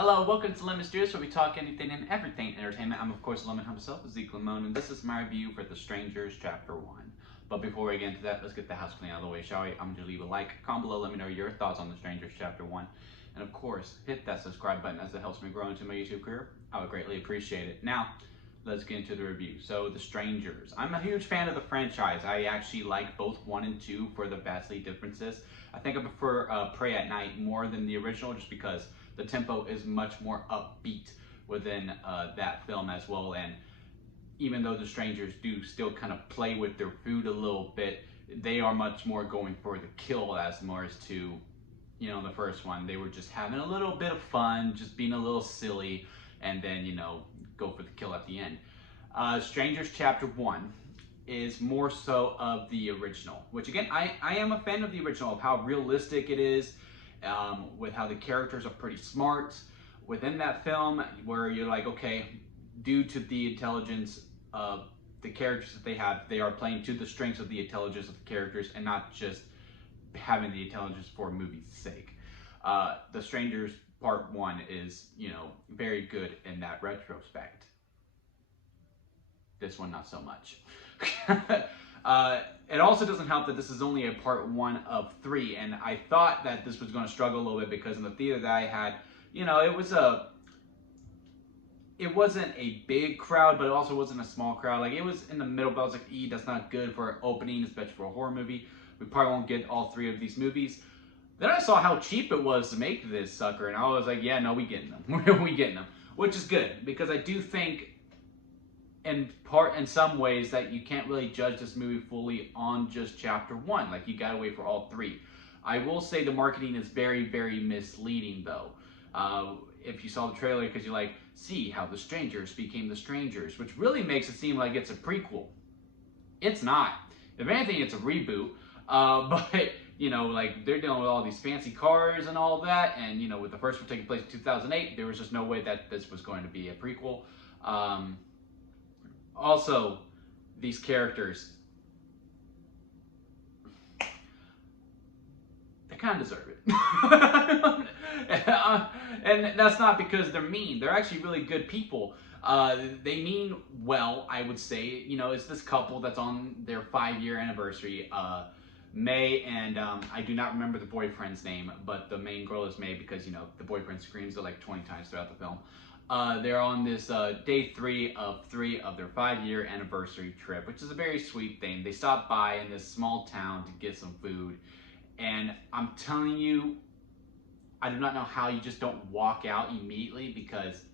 Hello, welcome to Lemon Studios, where we talk anything and everything entertainment. I'm, of course, Lemon himself, Zeke Lemon, and this is my review for The Strangers, Chapter 1. But before we get into that, let's get the house clean out of the way, shall we? I'm going to leave a like, comment below, let me know your thoughts on The Strangers, Chapter 1. And, of course, hit that subscribe button as it helps me grow into my YouTube career. I would greatly appreciate it. Now, let's get into the review. So, The Strangers. I'm a huge fan of the franchise. I actually like both 1 and 2 for the vastly differences. I think I prefer Prey at Night more than the original just because the tempo is much more upbeat within that film as well. And even though the strangers do still kind of play with their food a little bit, they are much more going for the kill as more as to, the first one. They were just having a little bit of fun, just being a little silly, and then, go for the kill at the end. Strangers Chapter 1 is more so of the original, which again, I am a fan of the original, of how realistic it is, with how the characters are pretty smart within that film, where you're like, okay, due to the intelligence of the characters that they have, they are playing to the strengths of the intelligence of the characters and not just having the intelligence for movie's sake. The Strangers Part 1 is, very good in that retrospect. This one, not so much. It also doesn't help that this is only a part 1 of 3, and I thought that this was going to struggle a little bit because in the theater that I had, it wasn't a big crowd, but it also wasn't a small crowd. Like, it was in the middle, but I was like, that's not good for an opening, especially for a horror movie. We probably won't get all 3 of these movies. Then I saw how cheap it was to make this sucker, and I was like, yeah, no, we getting them. We getting them, which is good because I do think in some ways that you can't really judge this movie fully on just chapter 1. Like, you gotta wait for all 3. I will say the marketing is very, very misleading though. If you saw the trailer, because you're like, see how the strangers became the strangers, which really makes it seem like it's a prequel. It's not. If anything, it's a reboot. But like, they're dealing with all these fancy cars and all that, and with the first one taking place in 2008, there was just no way that this was going to be a prequel. Also, these characters, they kind of deserve it. And that's not because they're mean. They're actually really good people. They mean well, I would say. It's this couple that's on their 5-year anniversary. May and I do not remember the boyfriend's name, but the main girl is May because, the boyfriend screams it like 20 times throughout the film. They're on this day 3 of their 5-year anniversary trip, which is a very sweet thing. They stop by in this small town to get some food, and I'm telling you, I do not know how you just don't walk out immediately, because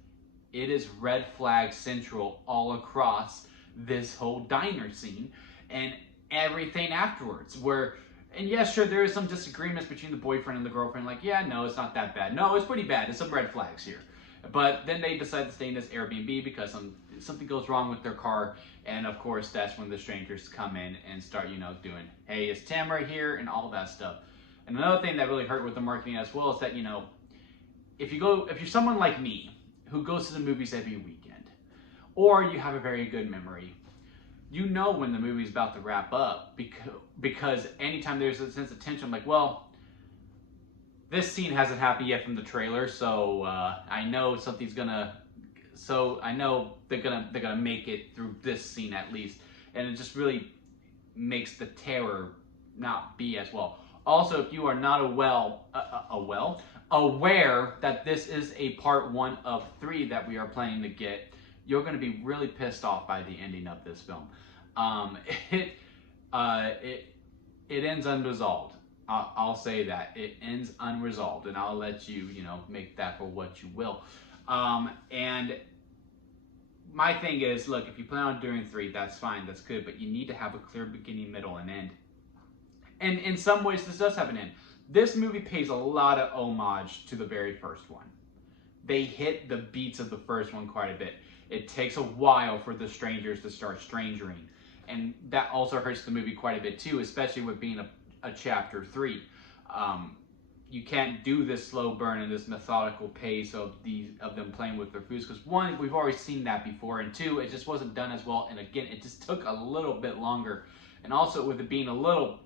it is red flag central all across this whole diner scene and everything afterwards. And yes, sure, there is some disagreements between the boyfriend and the girlfriend. Like, yeah, no, it's not that bad. No, it's pretty bad. There's some red flags here. But then they decide to stay in this Airbnb because something goes wrong with their car. And of course, that's when the strangers come in and start, doing, hey, it's Tam right here, and all that stuff. And another thing that really hurt with the marketing as well is that, if you're someone like me who goes to the movies every weekend, or you have a very good memory, when the movie's about to wrap up, because anytime there's a sense of tension, I'm like, well, this scene hasn't happened yet from the trailer, so I know something's gonna. So I know they're gonna make it through this scene at least, and it just really makes the terror not be as well. Also, if you are not aware that this is a part 1 of 3 that we are planning to get, you're going to be really pissed off by the ending of this film. It ends unresolved. I'll say that. It ends unresolved, and I'll let you, make that for what you will. And my thing is, look, if you plan on doing 3, that's fine, that's good, but you need to have a clear beginning, middle, and end. And in some ways, this does have an end. This movie pays a lot of homage to the very first one. They hit the beats of the first one quite a bit. It takes a while for the strangers to start strangering. And that also hurts the movie quite a bit too, especially with being a chapter 3. You can't do this slow burn and this methodical pace of them playing with their foods, because 1, we've already seen that before, and 2, it just wasn't done as well, and again, it just took a little bit longer. And also with it being a little,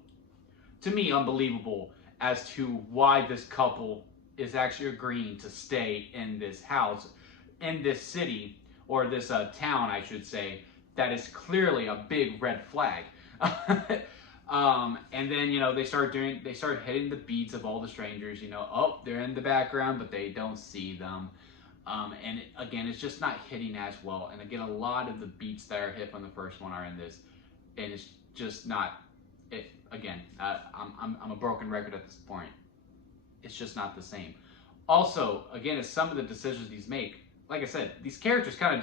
to me, unbelievable as to why this couple is actually agreeing to stay in this house, in this city, or this town, I should say, that is clearly a big red flag. And then, you know, they start hitting the beats of all the strangers, you know, oh, they're in the background, but they don't see them. And again, it's just not hitting as well. And again, a lot of the beats that are hit from the first one are in this, and it's just not. Again, I'm a broken record at this point. It's just not the same. Also, again, it's some of the decisions these make. Like I said, these characters kind of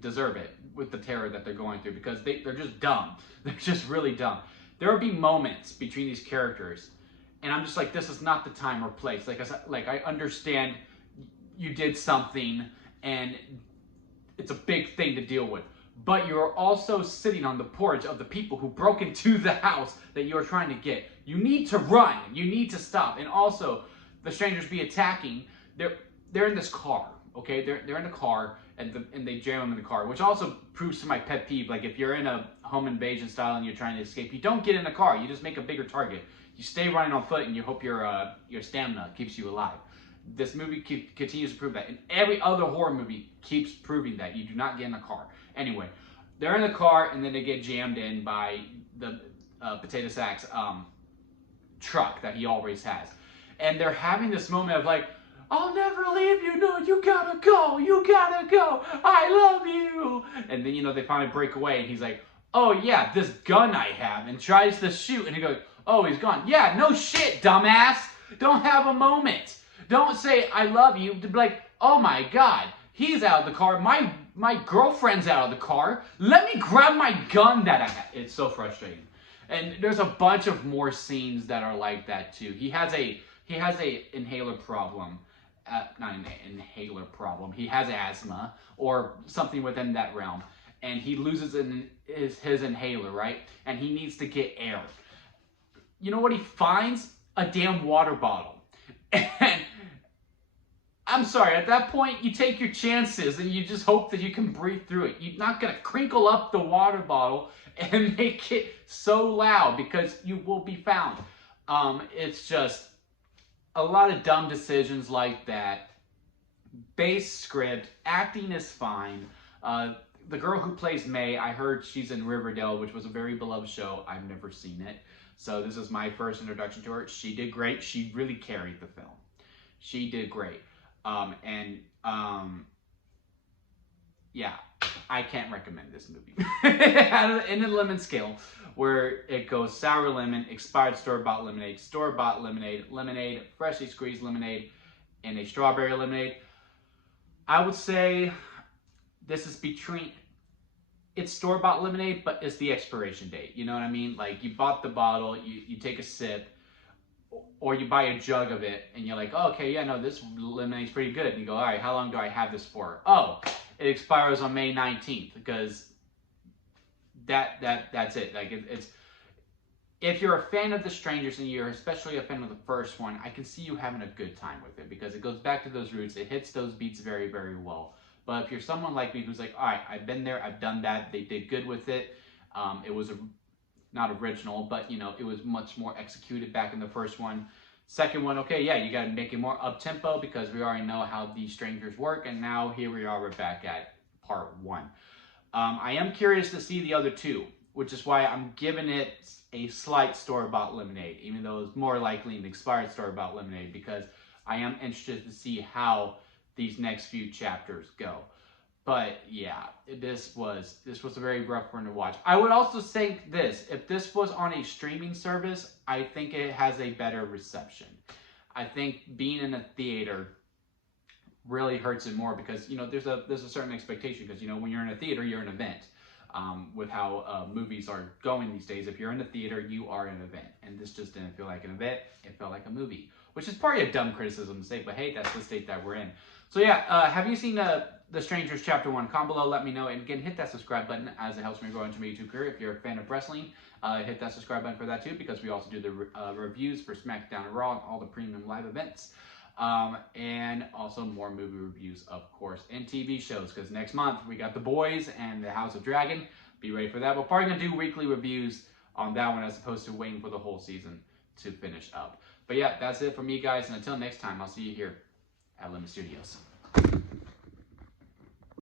deserve it with the terror that they're going through, because they're just dumb. They're just really dumb. There will be moments between these characters, and I'm just like, this is not the time or place. Like I understand you did something, and it's a big thing to deal with. But you're also sitting on the porch of the people who broke into the house that you're trying to get. You need to run. You need to stop. And also, the strangers be attacking. They're in this car, okay? They're in the car, and they jam them in the car, which also proves to my pet peeve. Like, if you're in a home invasion style and you're trying to escape, you don't get in the car. You just make a bigger target. You stay running on foot, and you hope your stamina keeps you alive. This movie continues to prove that. And every other horror movie keeps proving that. You do not get in the car. Anyway, they're in the car, and then they get jammed in by the Potato Sack's truck that he always has. And they're having this moment of like, I'll never leave you. No, you gotta go. You gotta go. I love you. And then, you know, they finally break away, and he's like, oh, yeah, this gun I have, and tries to shoot. And he goes, oh, he's gone. Yeah, no shit, dumbass. Don't have a moment. Don't say, I love you. To be like, oh, my God, he's out of the car. My girlfriend's out of the car. Let me grab my gun that I have. It's so frustrating. And there's a bunch of more scenes that are like that, too. He has a inhaler problem. Not an inhaler problem. He has asthma or something within that realm. And he loses his inhaler, right? And he needs to get air. You know what he finds? A damn water bottle. And I'm sorry, at that point, you take your chances and you just hope that you can breathe through it. You're not going to crinkle up the water bottle and make it so loud, because you will be found. It's just a lot of dumb decisions like that. Base script, acting is fine. The girl who plays May, I heard she's in Riverdale, which was a very beloved show. I've never seen it. So this is my first introduction to her. She did great. She really carried the film. She did great. Yeah, I can't recommend this movie. In a lemon scale, where it goes sour lemon, expired store-bought lemonade, lemonade, freshly squeezed lemonade, and a strawberry lemonade, I would say this is between, it's store-bought lemonade, but it's the expiration date. You know what I mean? Like, you bought the bottle, you take a sip, or you buy a jug of it, and you're like, oh, okay, yeah, no, this lemonade's pretty good. And you go, all right, how long do I have this for? Oh, it expires on May 19th, because that's it. Like, it's if you're a fan of The Strangers, and you're especially a fan of the first one, I can see you having a good time with it, because it goes back to those roots. It hits those beats very, very well. But if you're someone like me who's like, all right, I've been there, I've done that, they did good with it. It was not original, but, you know, it was much more executed back in the first one. Second one, okay, yeah, you got to make it more up-tempo, because we already know how these strangers work, and now here we are, we're back at part one. I am curious to see the other two, which is why I'm giving it a slight store-bought lemonade, even though it's more likely an expired store-bought lemonade, because I am interested to see how these next few chapters go. But yeah, this was a very rough one to watch. I would also say this, if this was on a streaming service, I think it has a better reception. I think being in a theater really hurts it more, because, you know, there's a certain expectation, because, you know, when you're in a theater, you're an event. With how movies are going these days, if you're in a theater, you are an event. And this just didn't feel like an event, it felt like a movie. Which is probably a dumb criticism to say, but hey, that's the state that we're in. So yeah, have you seen The Strangers Chapter 1? Comment below, let me know. And again, hit that subscribe button, as it helps me grow into my YouTube career. If you're a fan of wrestling, hit that subscribe button for that too, because we also do the reviews for SmackDown and Raw and all the premium live events. And also more movie reviews, of course, and TV shows, because next month we got The Boys and The House of Dragon. Be ready for that. We're probably going to do weekly reviews on that one, as opposed to waiting for the whole season to finish up. But yeah, that's it for me, guys. And until next time, I'll see you here at Lemon Studios.